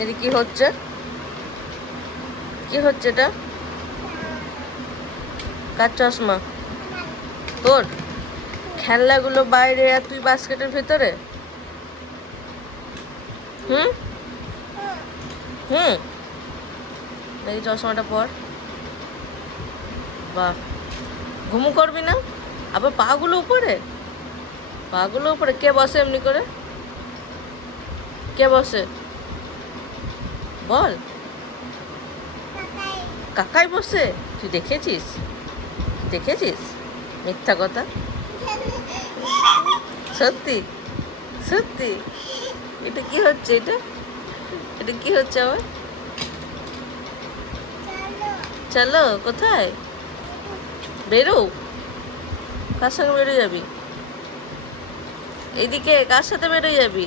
এটা কি হচ্ছে? কি হচ্ছে এটা? কার চশমা? তোর? খেলনাগুলো বাইরে আর তুই বাস্কেটের ভিতরে? হুম হুম এই চশমাটা পর। বাহ, ঘুমু করবি না? আবার পাগুলো উপরে, পাগুলো উপরে। কে বসে এমনি করে? কে বসে বল? কাকাই বসে? তুই দেখেছিস? দেখেছিস? মিথ্যা কথা। সত্যি? সত্যি? এটা কি হচ্ছে? এটা এটা কি হচ্ছে আবার? চলো কোথায়? বেরো। কার সঙ্গে বেরো যাবি? এইদিকে কার সাথে বেরো যাবি?